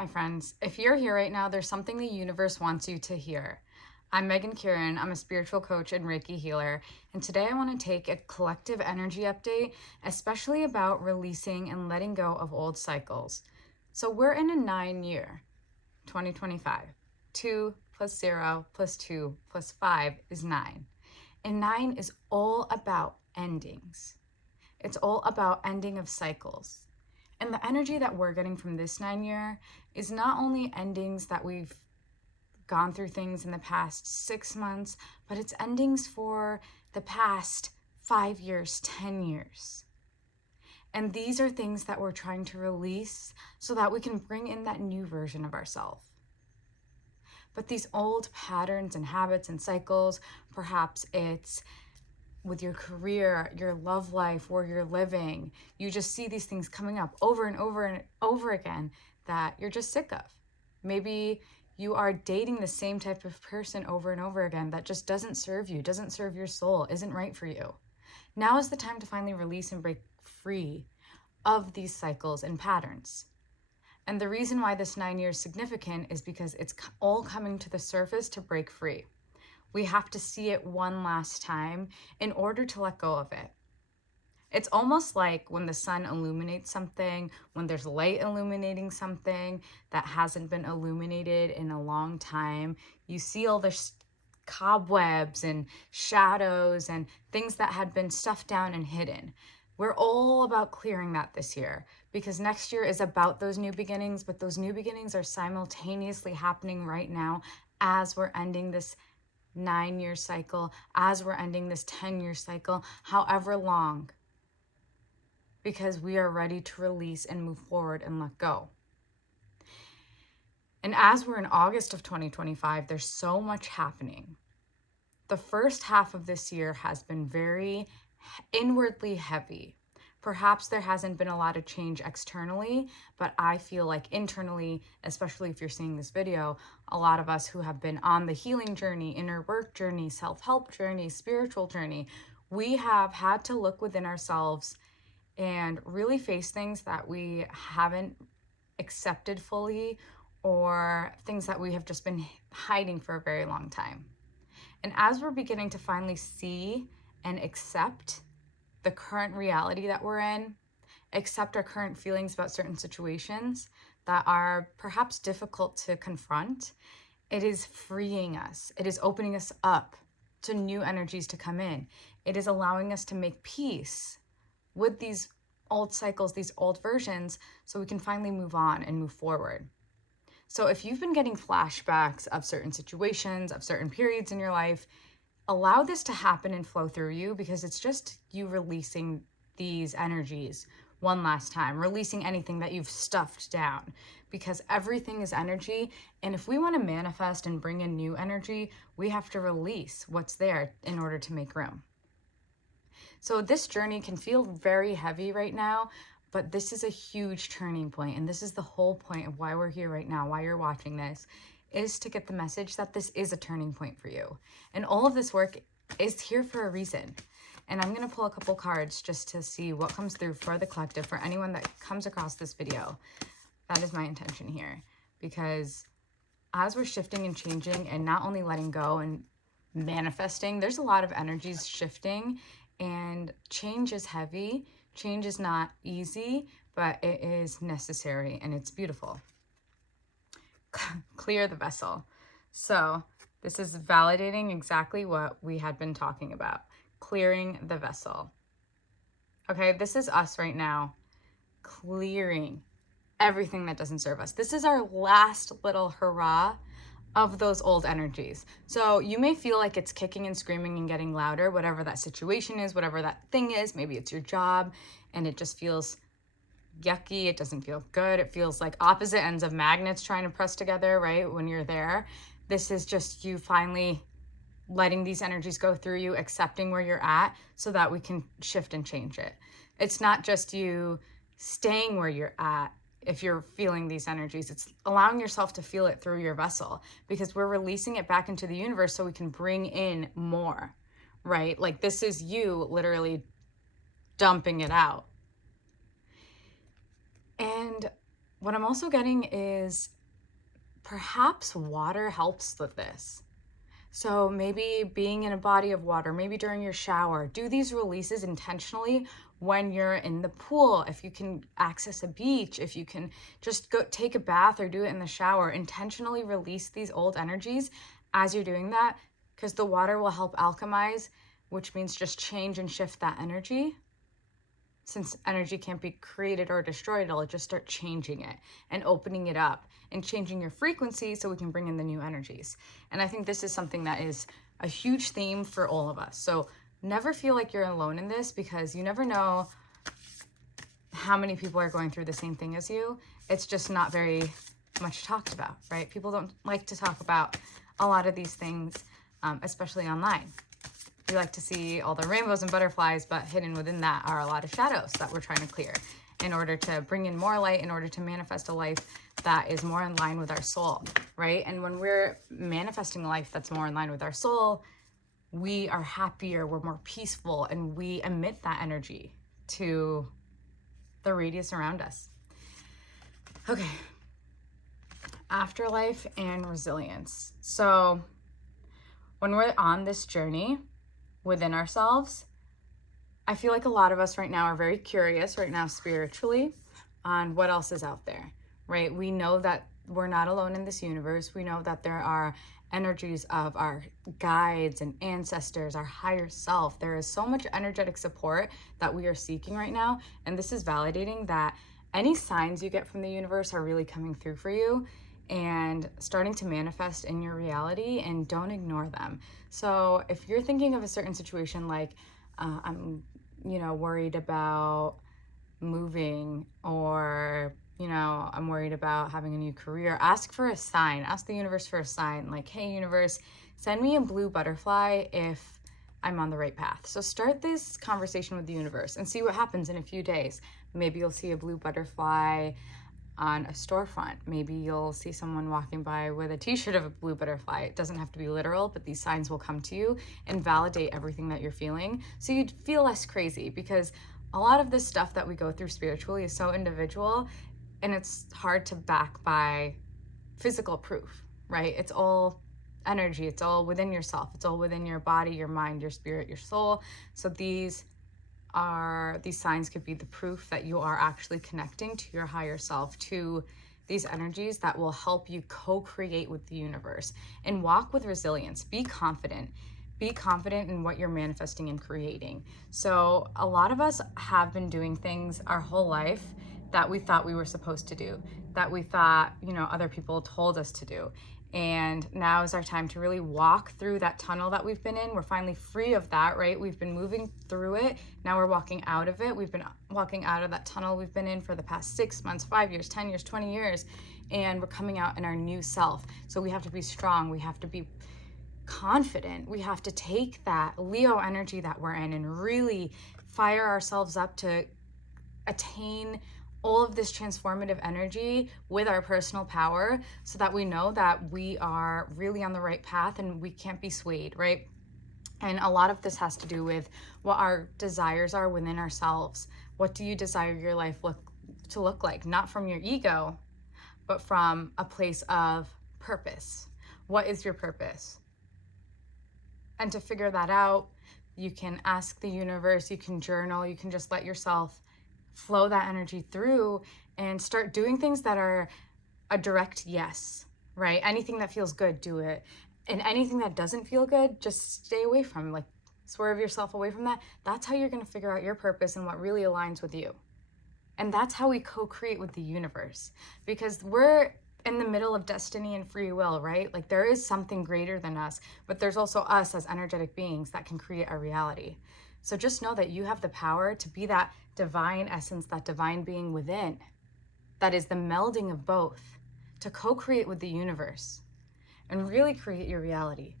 Hi friends, if you're here right now, there's something the universe wants you to hear. I'm Megan Kieran, I'm a spiritual coach and Reiki healer, and today I want to take a collective energy update, especially about releasing and letting go of old cycles. So we're in a 9-year, 2025. 2 plus 0 plus 2 plus 5 is 9. And 9 is all about endings. It's all about ending of cycles. And the energy that we're getting from this 9-year is not only endings that we've gone through things in the past 6 months, but it's endings for the past 5 years, 10 years. And these are things that we're trying to release so that we can bring in that new version of ourselves. But these old patterns and habits and cycles, perhaps it's with your career, your love life, where you're living, you just see these things coming up over and over and over again that you're just sick of. Maybe you are dating the same type of person over and over again that just doesn't serve you, doesn't serve your soul, isn't right for you. Now is the time to finally release and break free of these cycles and patterns. And the reason why this 9 years is significant is because it's all coming to the surface to break free. We have to see it one last time in order to let go of it. It's almost like when the sun illuminates something, when there's light illuminating something that hasn't been illuminated in a long time, you see all the cobwebs and shadows and things that had been stuffed down and hidden. We're all about clearing that this year because next year is about those new beginnings, but those new beginnings are simultaneously happening right now as we're ending this 9-year cycle, as we're ending this 10-year cycle, however long, because we are ready to release and move forward and let go. And as we're in August of 2025, there's so much happening. The first half of this year has been very inwardly heavy. Perhaps there hasn't been a lot of change externally, but I feel like internally, especially if you're seeing this video, a lot of us who have been on the healing journey, inner work journey, self-help journey, spiritual journey, we have had to look within ourselves and really face things that we haven't accepted fully or things that we have just been hiding for a very long time. And as we're beginning to finally see and accept the current reality that we're in, accept our current feelings about certain situations that are perhaps difficult to confront, it is freeing us. It is opening us up to new energies to come in. It is allowing us to make peace with these old cycles, these old versions, so we can finally move on and move forward. So if you've been getting flashbacks of certain situations, of certain periods in your life, allow this to happen and flow through you because it's just you releasing these energies one last time, releasing anything that you've stuffed down because everything is energy. And if we want to manifest and bring in new energy, we have to release what's there in order to make room. So this journey can feel very heavy right now, but this is a huge turning point. And this is the whole point of why we're here right now, why you're watching this, is to get the message that this is a turning point for you. And all of this work is here for a reason. And I'm going to pull a couple cards just to see what comes through for the collective, for anyone that comes across this video. That is my intention here. Because as we're shifting and changing and not only letting go and manifesting, there's a lot of energies shifting and change is heavy. Change is not easy, but it is necessary and it's beautiful. Clear the vessel. So this is validating exactly what we had been talking about. Clearing the vessel. Okay, this is us right now. Clearing everything that doesn't serve us. This is our last little hurrah of those old energies. So you may feel like it's kicking and screaming and getting louder, whatever that situation is, whatever that thing is. Maybe it's your job and it just feels yucky. It doesn't feel good. It feels like opposite ends of magnets trying to press together, right? When you're there, this is just you finally letting these energies go through you, accepting where you're at so that we can shift and change it. It's not just you staying where you're at. If you're feeling these energies, it's allowing yourself to feel it through your vessel because we're releasing it back into the universe so we can bring in more, right? Like this is you literally dumping it out. And what I'm also getting is perhaps water helps with this. So maybe being in a body of water, maybe during your shower, do these releases intentionally when you're in the pool. If you can access a beach, if you can just go take a bath or do it in the shower, intentionally release these old energies as you're doing that, because the water will help alchemize, which means just change and shift that energy. Since energy can't be created or destroyed, it'll just start changing it and opening it up and changing your frequency so we can bring in the new energies. And I think this is something that is a huge theme for all of us. So never feel like you're alone in this, because you never know how many people are going through the same thing as you. It's just not very much talked about, right? People don't like to talk about a lot of these things, especially online. We like to see all the rainbows and butterflies, but hidden within that are a lot of shadows that we're trying to clear in order to bring in more light, in order to manifest a life that is more in line with our soul, right? And when we're manifesting a life that's more in line with our soul, we are happier, we're more peaceful, and we emit that energy to the radius around us. Okay, afterlife and resilience. So when we're on this journey within ourselves, I feel like a lot of us right now are very curious right now spiritually on what else is out there, right? We know that we're not alone in this universe. We know that there are energies of our guides and ancestors, our higher self. There is so much energetic support that we are seeking right now. And this is validating that any signs you get from the universe are really coming through for you and starting to manifest in your reality, and don't ignore them. So if you're thinking of a certain situation like I'm worried about moving, or I'm worried about having a new career, ask for a sign. Ask the universe for a sign, like, hey universe, send me a blue butterfly if I'm on the right path. So start this conversation with the universe and see what happens in a few days. Maybe you'll see a blue butterfly on a storefront. Maybe you'll see someone walking by with a t-shirt of a blue butterfly. It doesn't have to be literal, but these signs will come to you and validate everything that you're feeling, so you feel less crazy, because a lot of this stuff that we go through spiritually is so individual, and it's hard to back by physical proof, right? It's all energy. It's all within yourself. It's all within your body, your mind, your spirit, your soul. So these signs could be the proof that you are actually connecting to your higher self, to these energies that will help you co-create with the universe, and walk with resilience. Be confident in what you're manifesting and creating. So a lot of us have been doing things our whole life that we thought we were supposed to do, that we thought other people told us to do. And now is our time to really walk through that tunnel that we've been in. We're finally free of that, right? We've been moving through it. Now we're walking out of it. We've been walking out of that tunnel we've been in for the past 6 months, 5 years, 10 years, 20 years. And we're coming out in our new self. So we have to be strong. We have to be confident. We have to take that Leo energy that we're in and really fire ourselves up to attain all of this transformative energy with our personal power, so that we know that we are really on the right path and we can't be swayed, right? And a lot of this has to do with what our desires are within ourselves. What do you desire your life to look like? Not from your ego, but from a place of purpose. What is your purpose? And to figure that out, you can ask the universe, you can journal, you can just let yourself flow that energy through and start doing things that are a direct yes, right? Anything that feels good, do it. And anything that doesn't feel good, just stay away from, like, swerve yourself away from that. That's how you're going to figure out your purpose and what really aligns with you. And that's how we co-create with the universe, because we're in the middle of destiny and free will, right? Like, there is something greater than us, but there's also us as energetic beings that can create our reality. So just know that you have the power to be that divine essence, that divine being within, that is the melding of both, to co-create with the universe and really create your reality.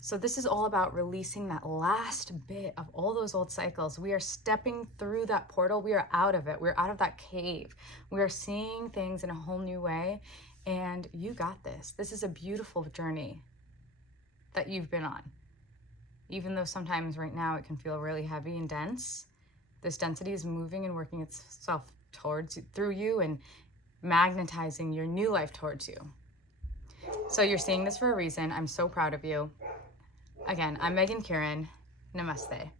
So this is all about releasing that last bit of all those old cycles. We are stepping through that portal. We are out of it. We're out of that cave. We are seeing things in a whole new way. And you got this. This is a beautiful journey that you've been on. Even though sometimes right now it can feel really heavy and dense, this density is moving and working itself through you, and magnetizing your new life towards you. So you're seeing this for a reason. I'm so proud of you. Again, I'm Megan Kieran. Namaste.